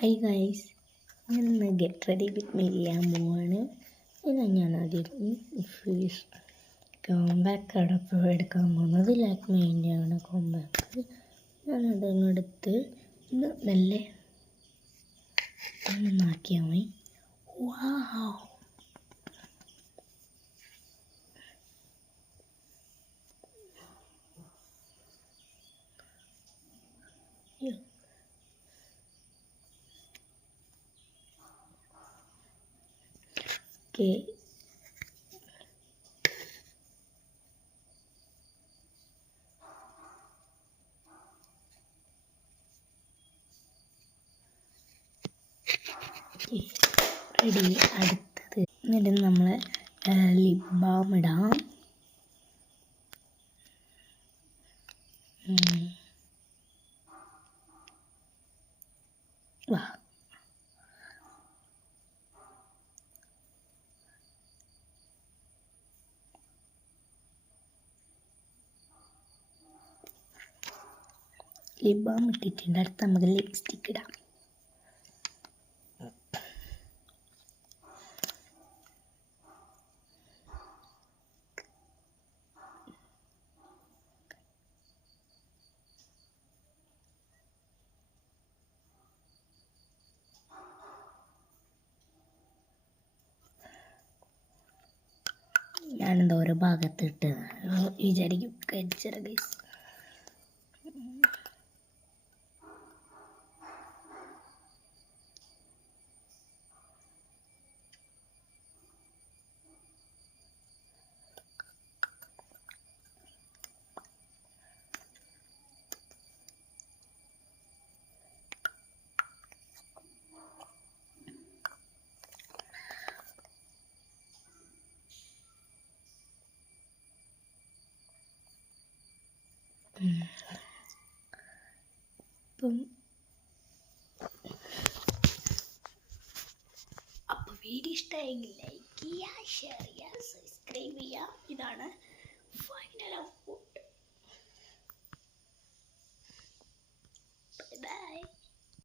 Hi guys, ഞാൻ ഇന്ന് get ready with me ചെയ്യാൻ പോവാണ്. ഞാൻ ആദ്യം ഫീസ് കോമ്പാക്റ്റാണ് ഇപ്പോൾ എടുക്കാൻ പോകുന്നത്. ലാക്മേൻ്റെയാണ് കോമ്പാക്ട്. ഞാനതങ്ങെടുത്ത് ഒന്ന് മെല്ലെ ഒന്നാക്കിയാൽ മതി. വാവ്, ഓക്കെ. റെഡി. അടുത്തത് എന്നിട്ട് നമ്മൾ ലിപ് ബാം ഇടാം. വാ, ലിപ് ബാം ഇട്ടിട്ടുണ്ട്. അടുത്ത് നമുക്ക് ലിപ്സ്റ്റിക്ക് ഇടാം. ഞാനെന്താ ഓരോ ഭാഗത്തിട്ട് വിചാരിക്കും കഴിച്ചറ ഗൈസ്. അപ്പോൾ വീഡിയോ ഇഷ്ടമായെങ്കിൽ ലൈക്ക് ചെയ്യുക, ഷെയർ ചെയ്യുക, സബ്സ്ക്രൈബ് ചെയ്യുക. ഇതാണ്